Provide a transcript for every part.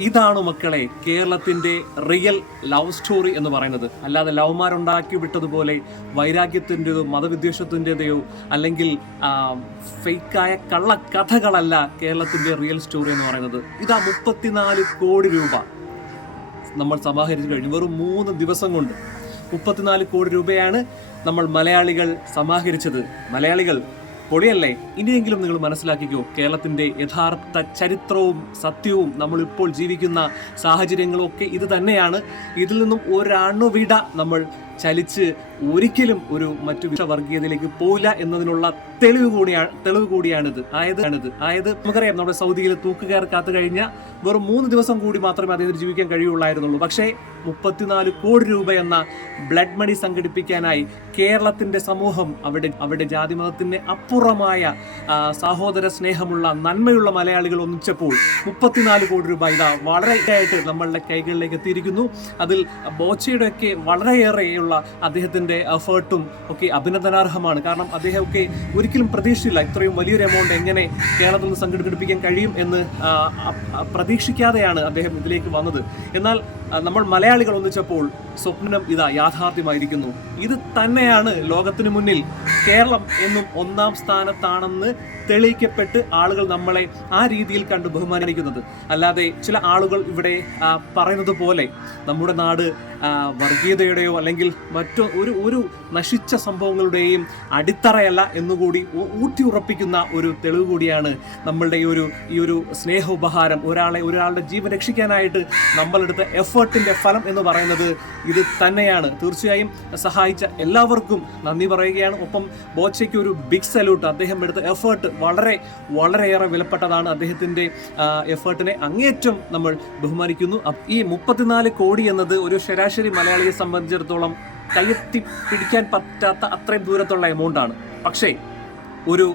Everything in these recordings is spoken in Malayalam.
ഇതാണ് മക്കളെ കേരളത്തിന്റെ റിയൽ ലവ് സ്റ്റോറി എന്ന് പറയുന്നത്. അല്ലാതെ ലവ്മാരുണ്ടാക്കി വിട്ടതുപോലെ വൈരാഗ്യത്തിന്റെയോ മതവിദ്വേഷത്തിന്റെതയോ അല്ലെങ്കിൽ ഫേക്കായ കള്ളക്കഥകളല്ല കേരളത്തിന്റെ റിയൽ സ്റ്റോറി എന്ന് പറയുന്നത്. ഇതാ മുപ്പത്തിനാല് കോടി രൂപ നമ്മൾ സമാഹരിച്ചു കഴിഞ്ഞു. വെറും മൂന്ന് ദിവസം കൊണ്ട് മുപ്പത്തിനാല് കോടി രൂപയാണ് നമ്മൾ മലയാളികൾ സമാഹരിച്ചത്. മലയാളികൾ പൊളിയല്ലേ? ഇനിയെങ്കിലും നിങ്ങൾ മനസ്സിലാക്കിക്കോ കേരളത്തിന്റെ യഥാർത്ഥ ചരിത്രവും സത്യവും നമ്മൾ ഇപ്പോൾ ജീവിക്കുന്ന സാഹചര്യങ്ങളും ഒക്കെ ഇത് തന്നെയാണ്. ഇതിൽ നിന്നും ഒരണുവിട നമ്മൾ ചലിച്ച് ഒരിക്കലും ഒരു മറ്റു വിഷവർഗീയതയിലേക്ക് പോയില്ല എന്നതിനുള്ള തെളിവ് കൂടിയാണ് തെളിവ് കൂടിയാണിത്. ആയത് ആണിത്. ആയത് നമുക്കറിയാം നമ്മുടെ സൗദിയിൽ തൂക്കുകയർ കാത്തു കഴിഞ്ഞ വെറും മൂന്ന് ദിവസം കൂടി മാത്രമേ അദ്ദേഹത്തിന് ജീവിക്കാൻ കഴിയുള്ളായിരുന്നുള്ളൂ പക്ഷേ മുപ്പത്തിനാല് കോടി രൂപ എന്ന ബ്ലഡ് മണി സംഘടിപ്പിക്കാനായി കേരളത്തിന്റെ സമൂഹം അവിടെ അവിടെ ജാതിമതത്തിന് അപ്പുറമായ സഹോദര സ്നേഹമുള്ള നന്മയുള്ള മലയാളികൾ ഒന്നിച്ചപ്പോൾ മുപ്പത്തിനാല് കോടി രൂപ ഇതാ വളരെ ആയിട്ട് നമ്മളുടെ കൈകളിലേക്ക് എത്തിയിരിക്കുന്നു. അതിൽ ബോച്ചയുടെ ഒക്കെ വളരെയേറെയുള്ള അദ്ദേഹത്തിന്റെ എഫേർട്ടും ഒക്കെ അഭിനന്ദനാർഹമാണ്. കാരണം അദ്ദേഹം ഒക്കെ ഒരിക്കലും പ്രതീക്ഷിച്ചില്ല ഇത്രയും വലിയൊരു എമൗണ്ട് എങ്ങനെ കേരളത്തിൽ നിന്ന് സംഘടിപ്പിക്കാൻ കഴിയും എന്ന് പ്രതീക്ഷിക്കാതെയാണ് അദ്ദേഹം ഇതിലേക്ക് വന്നത്. എന്നാൽ നമ്മൾ മലയാളികൾ ഒന്നിച്ചപ്പോൾ സ്വപ്നം ഇതാ യാഥാർത്ഥ്യമായിരിക്കുന്നു. ഇത് തന്നെയാണ് ലോകത്തിന് മുന്നിൽ കേരളം എന്നും ഒന്നാം സ്ഥാനത്താണെന്ന് തെളിയിക്കപ്പെട്ട് ആളുകൾ നമ്മളെ ആ രീതിയിൽ കണ്ട് ബഹുമാനിക്കുന്നത്. അല്ലാതെ ചില ആളുകൾ ഇവിടെ പറയുന്നത് പോലെ നമ്മുടെ നാട് വർഗീയതയുടെയോ അല്ലെങ്കിൽ മറ്റോ ഒരു ഒരു നശിച്ച സംഭവങ്ങളുടെയും അടിത്തറയല്ല എന്നുകൂടി ഊട്ടി ഉറപ്പിക്കുന്ന ഒരു തെളിവ് കൂടിയാണ് നമ്മളുടെ ഈ ഒരു ഈ ഒരു സ്നേഹ ഉപഹാരം ഒരാളെ ഒരാളുടെ ജീവൻ രക്ഷിക്കാനായിട്ട് നമ്മളെടുത്ത എഫേർട്ടിന്റെ ഫലം എന്ന് പറയുന്നത് ഇത് തന്നെയാണ്. തീർച്ചയായും സഹായിച്ച എല്ലാവർക്കും നന്ദി പറയുകയാണ്. ഒപ്പം ബോച്ചയ്ക്ക് ഒരു ബിഗ് സല്യൂട്ട് അദ്ദേഹം എടുത്ത എഫേർട്ട് വളരെ വളരെയേറെ വിലപ്പെട്ടതാണ് അദ്ദേഹത്തിന്റെ എഫേർട്ടിനെ അങ്ങേറ്റം നമ്മൾ ബഹുമാനിക്കുന്നു. ഈ മുപ്പത്തിനാല് കോടി എന്നത് ഒരു ശരാശരി മലയാളിയെ സംബന്ധിച്ചിടത്തോളം കയ്യെത്തി പിടിക്കാൻ പറ്റാത്ത അത്രയും ദൂരത്തുള്ള എമൗണ്ട് ആണ്. പക്ഷേ ഒരു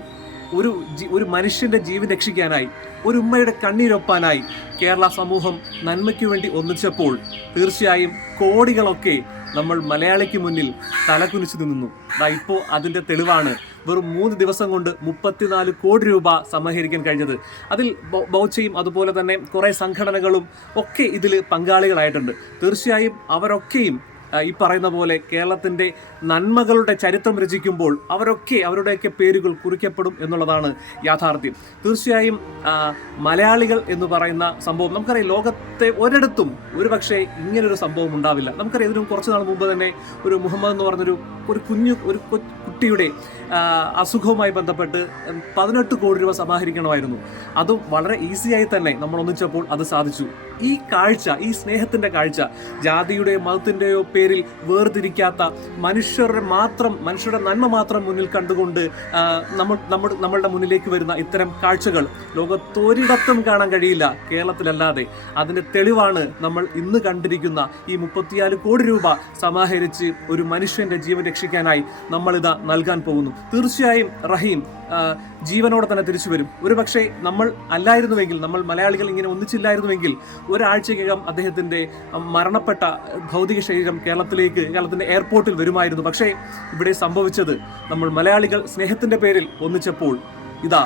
ഒരു ഒരു മനുഷ്യന്റെ ജീവൻ രക്ഷിക്കാനായി ഒരു ഉമ്മയുടെ കണ്ണീരൊപ്പാനായി കേരള സമൂഹം നന്മയ്ക്ക് വേണ്ടി ഒന്നിച്ചപ്പോൾ തീർച്ചയായും കോടികളൊക്കെ നമ്മൾ മലയാളിക്ക് മുന്നിൽ തലകുനിച്ചു നിന്നു. ദാ ഇപ്പോൾ അതിന്റെ തെളിവാണ്. വെറും മൂന്ന് ദിവസം കൊണ്ട് മുപ്പത്തിനാല് കോടി രൂപ സമാഹരിക്കാൻ കഴിഞ്ഞത്. അതിൽ ബൗച്ചയും അതുപോലെ തന്നെ കുറേ സംഘടനകളും ഒക്കെ ഇതിൽ പങ്കാളികളായിട്ടുണ്ട്. തീർച്ചയായും അവരൊക്കെയും ഈ പറയുന്ന പോലെ കേരളത്തിന്റെ നന്മകളുടെ ചരിത്രം രചിക്കുമ്പോൾ അവരൊക്കെ അവരുടെയൊക്കെ പേരുകൾ കുറിക്കപ്പെടും എന്നുള്ളതാണ് യാഥാർത്ഥ്യം. തീർച്ചയായും മലയാളികൾ എന്ന് പറയുന്ന സംഭവം നമുക്കറിയാം ലോകത്തെ ഒരിടത്തും ഒരു പക്ഷേ ഇങ്ങനൊരു സംഭവം ഉണ്ടാവില്ല. നമുക്കറിയാം ഇതിനും കുറച്ച് നാൾ മുമ്പ് തന്നെ ഒരു മുഹമ്മദ് എന്ന് പറഞ്ഞൊരു ഒരു കുഞ്ഞു ഒരു കുട്ടിയുടെ അസുഖവുമായി ബന്ധപ്പെട്ട് പതിനെട്ട് കോടി രൂപ സമാഹരിക്കണമായിരുന്നു. അതും വളരെ ഈസിയായി തന്നെ നമ്മൾ ഒന്നിച്ചപ്പോൾ അത് സാധിച്ചു. ഈ കാഴ്ച ഈ സ്നേഹത്തിന്റെ കാഴ്ച ജാതിയുടെയോ മതത്തിന്റെയോ പേരിൽ വേർതിരിക്കാത്ത മനുഷ്യരുടെ മാത്രം മനുഷ്യരുടെ നന്മ മാത്രം മുന്നിൽ കണ്ടുകൊണ്ട് നമ്മൾ നമ്മൾ നമ്മളുടെ മുന്നിലേക്ക് വരുന്ന ഇത്തരം കാഴ്ചകൾ ലോകത്തൊരിടത്തും കാണാൻ കഴിയില്ല കേരളത്തിലല്ലാതെ. അതിന്റെ തെളിവാണ് നമ്മൾ ഇന്ന് കണ്ടിരിക്കുന്ന ഈ മുപ്പത്തിനാല് കോടി രൂപ സമാഹരിച്ച് ഒരു മനുഷ്യന്റെ ജീവൻ രക്ഷിക്കാനായി നമ്മളിതാ നൽകാൻ പോകുന്നു. തീർച്ചയായും റഹീം ജീവനോടെ തന്നെ തിരിച്ചു വരും. ഒരുപക്ഷെ നമ്മൾ അല്ലായിരുന്നുവെങ്കിൽ നമ്മൾ മലയാളികൾ ഇങ്ങനെ ഒന്നിച്ചില്ലായിരുന്നുവെങ്കിൽ ഒരാഴ്ചക്കകം അദ്ദേഹത്തിന്റെ മരണപ്പെട്ട ഭൗതിക ശരീരം കേരളത്തിലേക്ക് കേരളത്തിന്റെ എയർപോർട്ടിൽ വരുമായിരുന്നു. പക്ഷേ ഇവിടെ സംഭവിച്ചത് നമ്മൾ മലയാളികൾ സ്നേഹത്തിന്റെ പേരിൽ ഒന്നിച്ചപ്പോൾ ഇതാ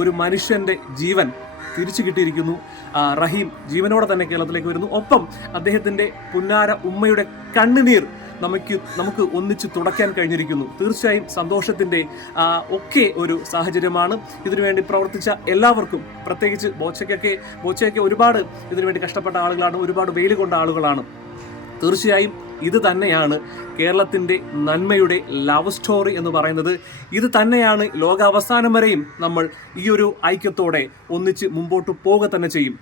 ഒരു മനുഷ്യന്റെ ജീവൻ തിരിച്ചു കിട്ടിയിരിക്കുന്നു. റഹീം ജീവനോടെ തന്നെ കേരളത്തിലേക്ക് വരുന്നു. ഒപ്പം അദ്ദേഹത്തിന്റെ പുന്നാര ഉമ്മയുടെ കണ്ണുനീർ നമുക്ക് നമുക്ക് ഒന്നിച്ച് തുടക്കാൻ കഴിഞ്ഞിരിക്കുന്നു. തീർച്ചയായും സന്തോഷത്തിന്റെ ഒക്കെ ഒരു സാഹചര്യമാണ്. ഇതിനുവേണ്ടി പ്രവർത്തിച്ച എല്ലാവർക്കും പ്രത്യേകിച്ച് ബോച്ചയ്ക്കൊക്കെ ബോച്ചയൊക്കെ ഒരുപാട് ഇതിനുവേണ്ടി കഷ്ടപ്പെട്ട ആളുകളാണ് ഒരുപാട് വെയിൽ കൊണ്ട ആളുകളാണ്. തീർച്ചയായും ഇത് തന്നെയാണ് കേരളത്തിന്റെ നന്മയുടെ ലവ് സ്റ്റോറി എന്ന് പറയുന്നത്. ഇത് തന്നെയാണ് ലോകാവസാനം വരെയും നമ്മൾ ഈ ഒരു ഐക്യത്തോടെ ഒന്നിച്ച് മുമ്പോട്ട് പോവുക തന്നെ ചെയ്യും.